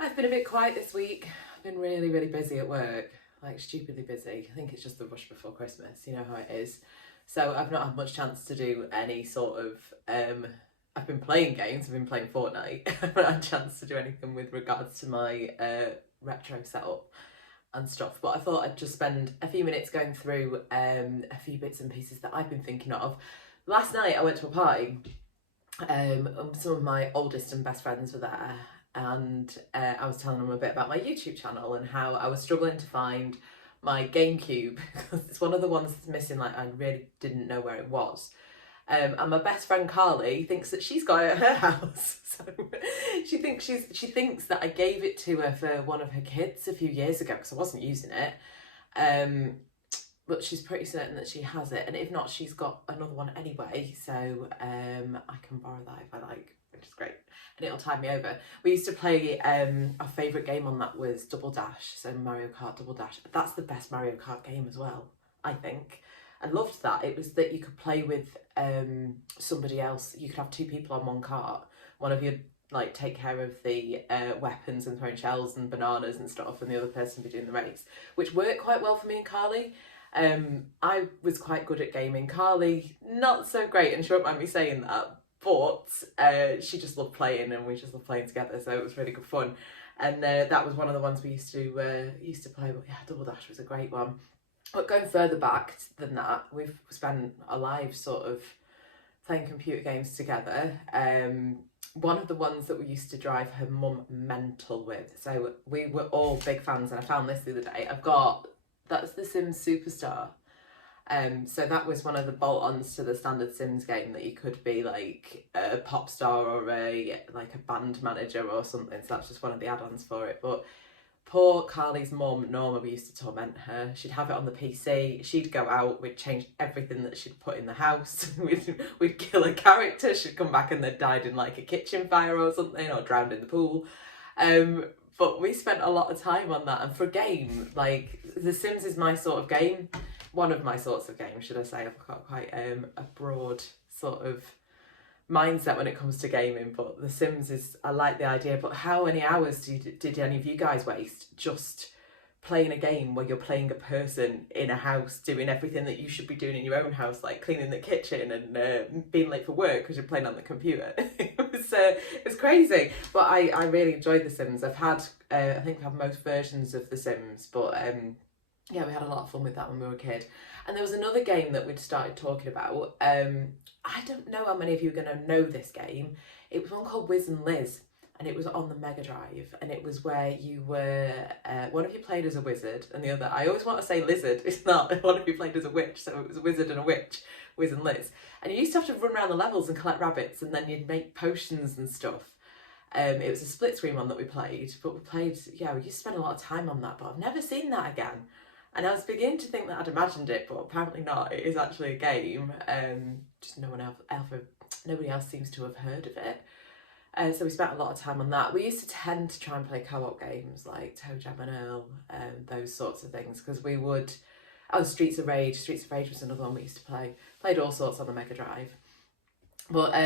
I've been a bit quiet this week. I've been really busy at work, like stupidly busy. I think it's just the rush before Christmas, you know how it is. So I've not had much chance to do any sort of, I've been playing games, I've been playing Fortnite. I haven't had a chance to do anything with regards to my retro setup and stuff, but I thought I'd just spend a few minutes going through a few bits and pieces that I've been thinking of. Last night I went to a party, some of my oldest and best friends were there, and I was telling them a bit about my YouTube channel and how I was struggling to find my GameCube because it's one of the ones that's missing. Like, I really didn't know where it was. And my best friend Carly thinks that she's got it at her house. So she thinks that I gave it to her for one of her kids a few years ago because I wasn't using it. But she's pretty certain that she has it, and if not, she's got another one anyway, so I can borrow that if I like, which is great, and it'll tide me over. We used to play, our favourite game on that was Double Dash, so Mario Kart Double Dash. That's the best Mario Kart game as well, I think. I loved that. It was that you could play with somebody else. You could have two people on one cart. One of you like take care of the weapons and throwing shells and bananas and stuff, and the other person would be doing the race, which worked quite well for me and Carly. I was quite good at gaming. Carly, not so great, and she won't mind me saying that, but she just loved playing, and we just loved playing together, so it was really good fun. And that was one of the ones we used to play. But yeah, Double Dash was a great one. But going further back than that, we've spent our lives sort of playing computer games together. One of the ones that we used to drive her mum mental with. So we were all big fans, and I found this the other day. That's the Sims Superstar. So that was one of the bolt-ons to the standard Sims game, that you could be like a pop star or a band manager or something. So that's just one of the add-ons for it. But poor Carly's mum, Norma, we used to torment her. She'd have it on the PC, she'd go out, we'd change everything that she'd put in the house, we'd kill a character, she'd come back and they'd died in like a kitchen fire or something, or drowned in the pool. But we spent a lot of time on that, and for a game, like, The Sims is my sort of game. One of my sorts of games, should I say. I've got quite a broad sort of mindset when it comes to gaming, but The Sims is, I like the idea, but how many hours did any of you guys waste just playing a game where you're playing a person in a house doing everything that you should be doing in your own house, like cleaning the kitchen and being late for work because you're playing on the computer? It was crazy, but I really enjoyed The Sims. I've had I think I've had most versions of The Sims, but yeah, we had a lot of fun with that when we were a kid. And there was another game that we'd started talking about. I don't know how many of you are going to know this game. It was one called Wiz and Liz, and it was on the Mega Drive, and it was where you were, one of you played as a wizard, and the other, I always want to say lizard, it's not, one of you played as a witch, so it was a wizard and a witch, Wiz and Liz. And you used to have to run around the levels and collect rabbits, and then you'd make potions and stuff. It was a split screen one that we played, but we used to spend a lot of time on that, but I've never seen that again. And I was beginning to think that I'd imagined it, but apparently not. It is actually a game. Just nobody else seems to have heard of it. So we spent a lot of time on that. We used to tend to try and play co-op games like Toe Jam and Earl, those sorts of things, because we would. Oh, Streets of Rage. Streets of Rage was another one we used to play. Played all sorts on the Mega Drive. But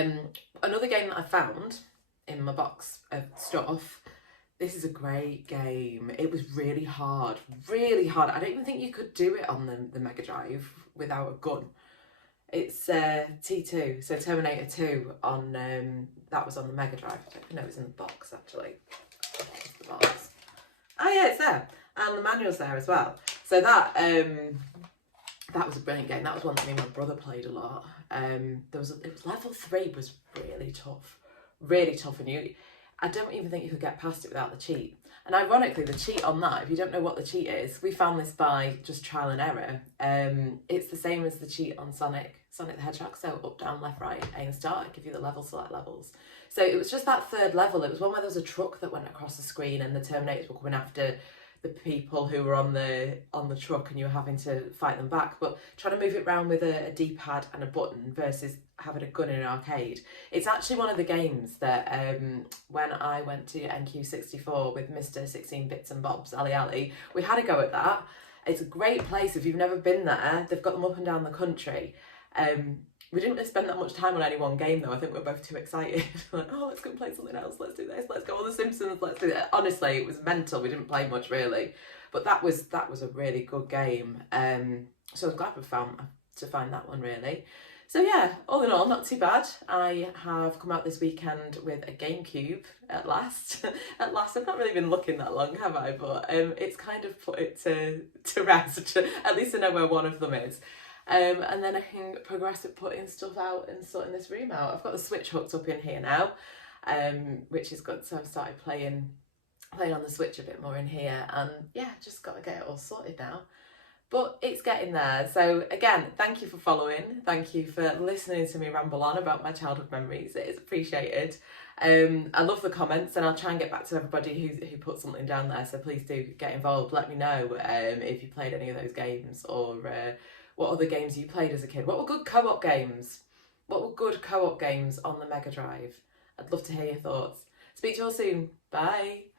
another game that I found in my box of stuff. This is a great game. It was really hard, really hard. I don't even think you could do it on the Mega Drive without a gun. It's T2, so Terminator 2 on, that was on the Mega Drive. I don't even know it was in the box actually. The box. Oh yeah, it's there. And the manual's there as well. So that was a brilliant game. That was one that me and my brother played a lot. It was level 3 was really tough, and I don't even think you could get past it without the cheat. And ironically, the cheat on that, if you don't know what the cheat is, we found this by just trial and error. It's the same as the cheat on Sonic the Hedgehog. So up, down, left, right, A and start, give you the level select levels. So it was just that third level. It was one where there was a truck that went across the screen and the Terminators were coming after the people who were on the truck, and you were having to fight them back. But trying to move it around with a D-pad and a button versus having a gun in an arcade. It's actually one of the games that when I went to NQ64 with Mr. 16 Bits and Bobs, Ali, we had a go at that. It's a great place if you've never been there. They've got them up and down the country. We didn't really spend that much time on any one game though. I think we were both too excited. Like, oh, let's go and play something else. Let's do this. Let's go on The Simpsons. Let's do that. Honestly, it was mental. We didn't play much really, but that was a really good game. So I was glad we found to find that one really. So yeah, all in all, not too bad. I have come out this weekend with a GameCube at last. At last, I've not really been looking that long, have I? But it's kind of put it to rest. At least I know where one of them is. And then I can progress at putting stuff out and sorting this room out. I've got the Switch hooked up in here now, which is good. So I've started playing on the Switch a bit more in here, and yeah, just got to get it all sorted now. But it's getting there. So again, thank you for following. Thank you for listening to me ramble on about my childhood memories. It is appreciated. I love the comments, and I'll try and get back to everybody who put something down there. So please do get involved. Let me know if you played any of those games, or what other games you played as a kid. What were good co-op games? What were good co-op games on the Mega Drive? I'd love to hear your thoughts. Speak to you all soon. Bye.